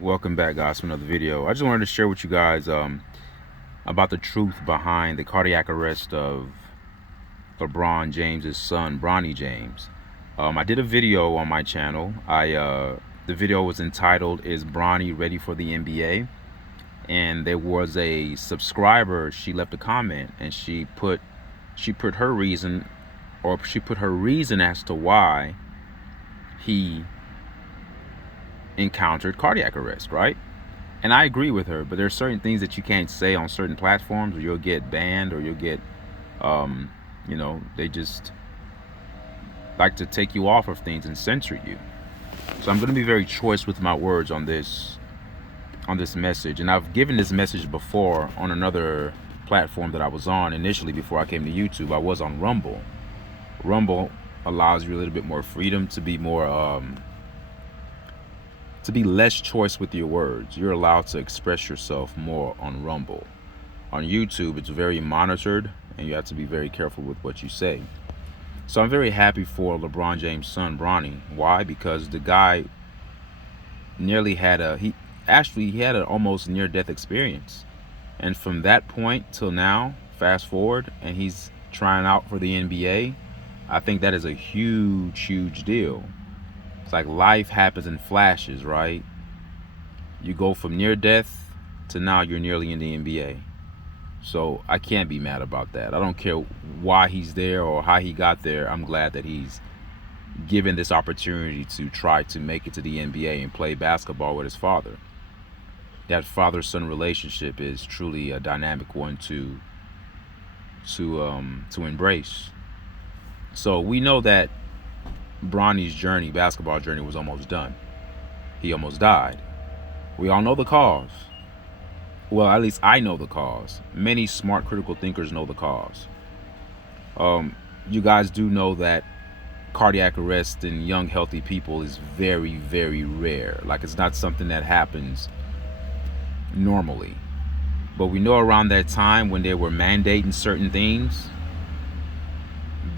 Welcome back, guys, to another video. I just wanted to share with you guys about the truth behind the cardiac arrest of LeBron James's son, Bronny James. I did a video on my channel. The video was entitled "Is Bronny Ready for the NBA?" And there was a subscriber. She left a comment and she put her reason, or she put her reason as to why he encountered cardiac arrest, right? And I agree with her, but there's certain things that you can't say on certain platforms, or you'll get banned, or you'll get, they just like to take you off of things and censor you. So I'm going to be very choice with my words on this message. And I've given this message before on another platform that I was on initially before I came to YouTube. I was on Rumble. Rumble allows you a little bit more freedom to be more to be less choice with your words. You're allowed to express yourself more on Rumble. On YouTube, it's very monitored, and you have to be very careful with what you say. So I'm very happy for LeBron James' son, Bronny. Why? Because the guy nearly had he had an almost near-death experience. And from that point till now, fast forward, and he's trying out for the NBA, I think that is a huge deal. It's like life happens in flashes, right? You go from near death to now you're nearly in the NBA. So I can't be mad about that. I don't care why he's there or how he got there. I'm glad that he's given this opportunity to try to make it to the NBA and play basketball with his father. That father-son relationship is truly a dynamic one to embrace. So we know that Bronny's basketball journey, was almost done. He almost died. We all know the cause. Well, at least I know the cause. Many smart, critical thinkers know the cause. You guys do know that cardiac arrest in young, healthy people is very rare. Like, it's not something that happens normally. But we know around that time when they were mandating certain things,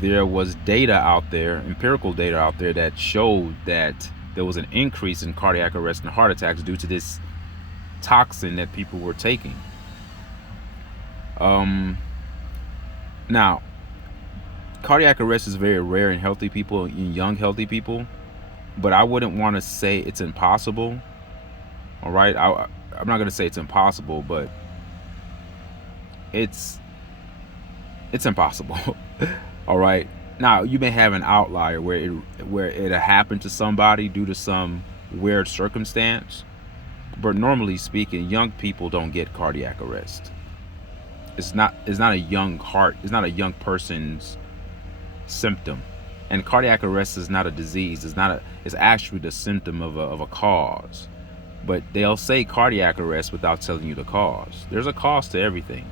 there was data out there, empirical data out there, that showed that there was an increase in cardiac arrest and heart attacks due to this toxin that people were taking. Now, cardiac arrest is very rare in healthy people, in young, healthy people, but I wouldn't want to say it's impossible. All right, I'm not going to say it's impossible, but it's impossible. All right. Now, you may have an outlier where it happened to somebody due to some weird circumstance, but normally speaking, young people don't get cardiac arrest. It's not a young person's symptom, and cardiac arrest is not a disease. It's actually the symptom of a cause. But they'll say cardiac arrest without telling you the cause. There's a cause to everything.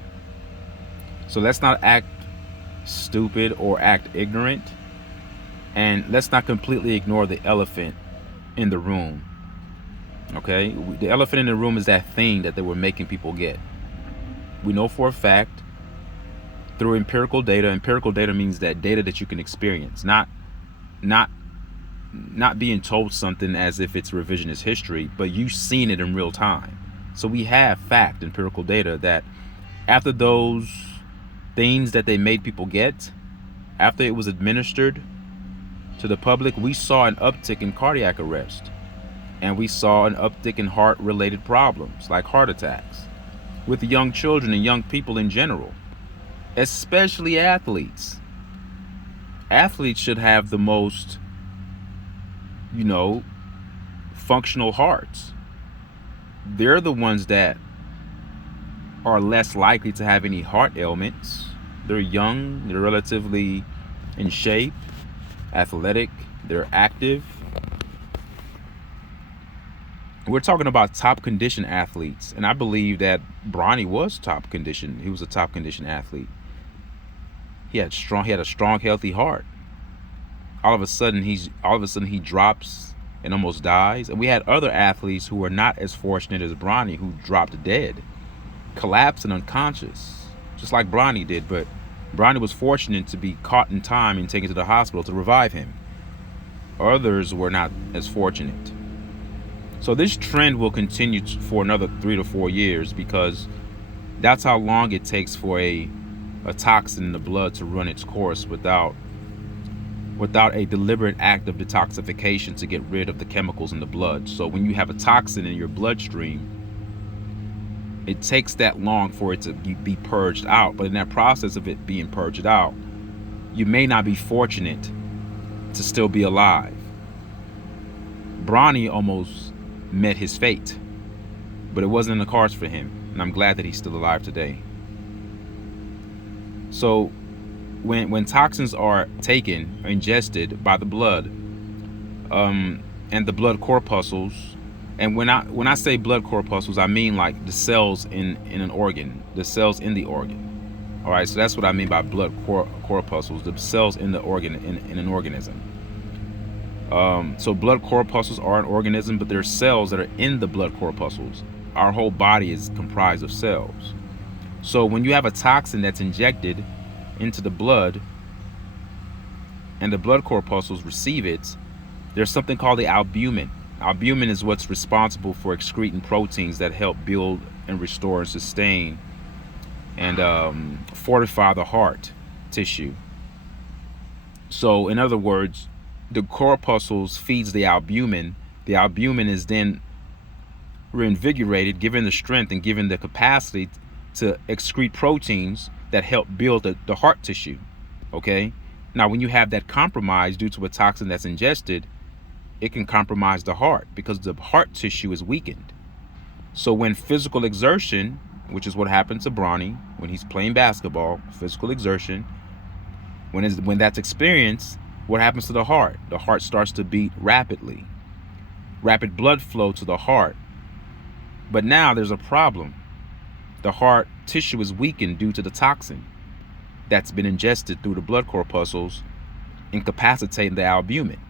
So let's not act stupid or act ignorant, and let's not completely ignore the elephant in the room. Okay, the elephant in the room is that thing that they were making people get. We know for a fact through empirical data. Empirical data means that data that you can experience, not being told something as if it's revisionist history, but you've seen it in real time. So we have empirical data that after those things that they made people get, after it was administered to the public, we saw an uptick in cardiac arrest, and we saw an uptick in heart-related problems like heart attacks with young children and young people in general, especially athletes. Athletes should have the most, functional hearts. They're the ones that are less likely to have any heart ailments. They're young, they're relatively in shape, athletic, they're active. We're talking about top condition athletes, and I believe that Bronny was top condition. He was a top condition athlete. He had a strong, healthy heart. All of a sudden he drops and almost dies. And we had other athletes who were not as fortunate as Bronny, who dropped dead, collapsed and unconscious, just like Bronny did. But Bronny was fortunate to be caught in time and taken to the hospital to revive him. Others were not as fortunate. So this trend will continue for another 3 to 4 years, because that's how long it takes for a toxin in the blood to run its course without a deliberate act of detoxification to get rid of the chemicals in the blood. So when you have a toxin in your bloodstream, it takes that long for it to be purged out. But in that process of it being purged out, you may not be fortunate to still be alive. Bronny almost met his fate, but it wasn't in the cards for him, and I'm glad that he's still alive today. So when toxins are taken or ingested by the blood, and the blood corpuscles, and when I say blood corpuscles, I mean like the cells in an organ, the cells in the organ. All right, so that's what I mean by blood corpuscles, the cells in the organ, in an organism. So blood corpuscles are an organism, but there are cells that are in the blood corpuscles. Our whole body is comprised of cells. So when you have a toxin that's injected into the blood and the blood corpuscles receive it, there's something called the albumin. Albumin is what's responsible for excreting proteins that help build and restore and sustain and fortify the heart tissue. So in other words, the corpuscles feeds the albumin. The albumin is then reinvigorated, given the strength and given the capacity to excrete proteins that help build the heart tissue. Okay, now when you have that compromise due to a toxin that's ingested, it can compromise the heart because the heart tissue is weakened. So when physical exertion, which is what happened to Bronny when he's playing basketball, physical exertion, when that's experienced, what happens to the heart? The heart starts to beat rapidly. Rapid blood flow to the heart. But now there's a problem. The heart tissue is weakened due to the toxin that's been ingested through the blood corpuscles, incapacitating the albumin.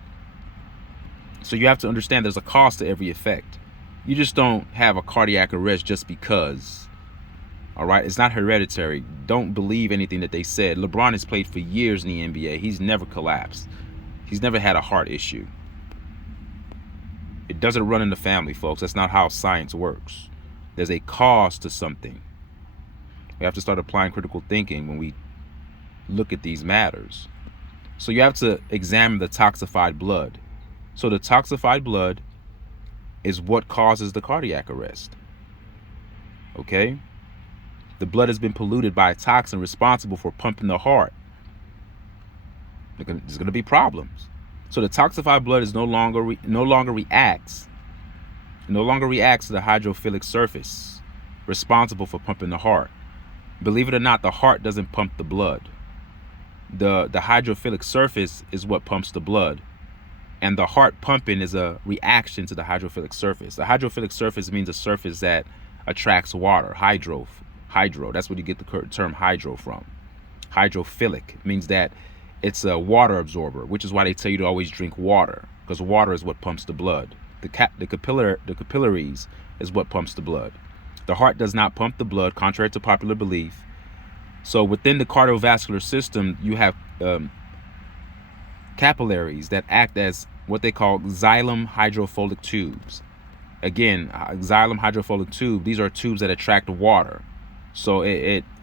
So you have to understand there's a cost to every effect. You just don't have a cardiac arrest just because. All right, it's not hereditary. Don't believe anything that they said. LeBron has played for years in the NBA. He's never collapsed. He's never had a heart issue. It doesn't run in the family, folks. That's not how science works. There's a cause to something. We have to start applying critical thinking when we look at these matters. So you have to examine the toxified blood. So the toxified blood is what causes the cardiac arrest. Okay? The blood has been polluted by a toxin responsible for pumping the heart. There's going to be problems. So the toxified blood is no longer reacts to the hydrophilic surface responsible for pumping the heart. Believe it or not, the heart doesn't pump the blood. The hydrophilic surface is what pumps the blood. And the heart pumping is a reaction to the hydrophilic surface. The hydrophilic surface means a surface that attracts water. Hydro. That's where you get the term hydro from. Hydrophilic means that it's a water absorber, which is why they tell you to always drink water, because water is what pumps the blood. The capillaries is what pumps the blood. The heart does not pump the blood, contrary to popular belief. So within the cardiovascular system, you have capillaries that act as what they call xylem hydrophilic tubes. Again, xylem hydrophilic tube, these are tubes that attract water. So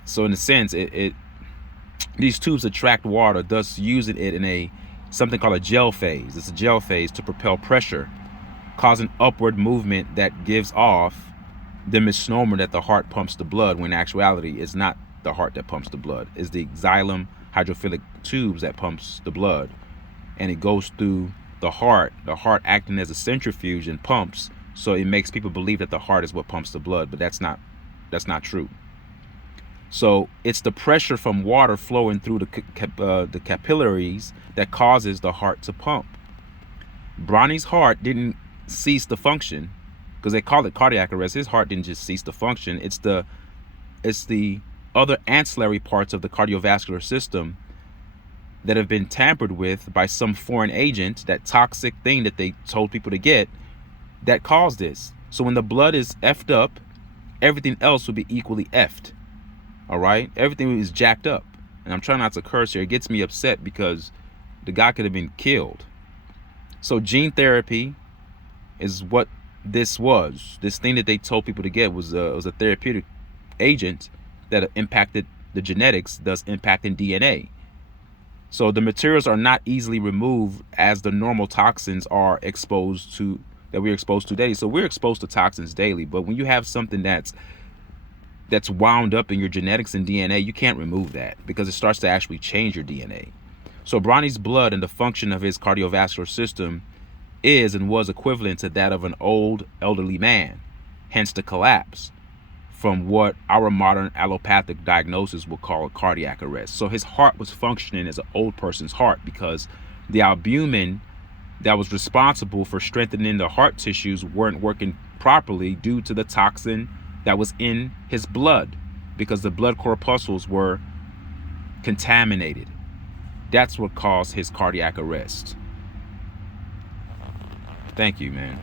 so in a sense, these tubes attract water, thus using it in something called a gel phase. It's a gel phase to propel pressure, causing upward movement that gives off the misnomer that the heart pumps the blood, when in actuality it's not the heart that pumps the blood. It's the xylem hydrophilic tubes that pumps the blood, and it goes through the heart acting as a centrifuge and pumps. So it makes people believe that the heart is what pumps the blood, but that's not true. So it's the pressure from water flowing through the capillaries that causes the heart to pump. Bronny's heart didn't cease to function because they call it cardiac arrest. His heart didn't just cease to function. It's the other ancillary parts of the cardiovascular system that have been tampered with by some foreign agent, that toxic thing that they told people to get, that caused this. So when the blood is effed up, everything else will be equally effed. All right? Everything is jacked up. And I'm trying not to curse here. It gets me upset because the guy could have been killed. So gene therapy is what this thing that they told people to get was a therapeutic agent that impacted the genetics, thus impacting DNA. So the materials are not easily removed as the normal toxins are exposed to, that we're exposed to daily. So we're exposed to toxins daily, but when you have something that's wound up in your genetics and DNA, you can't remove that because it starts to actually change your DNA. So Bronny's blood and the function of his cardiovascular system is and was equivalent to that of an old elderly man, hence the collapse from what our modern allopathic diagnosis would call a cardiac arrest. So his heart was functioning as an old person's heart because the albumin that was responsible for strengthening the heart tissues weren't working properly due to the toxin that was in his blood, because the blood corpuscles were contaminated. That's what caused his cardiac arrest. Thank you, man.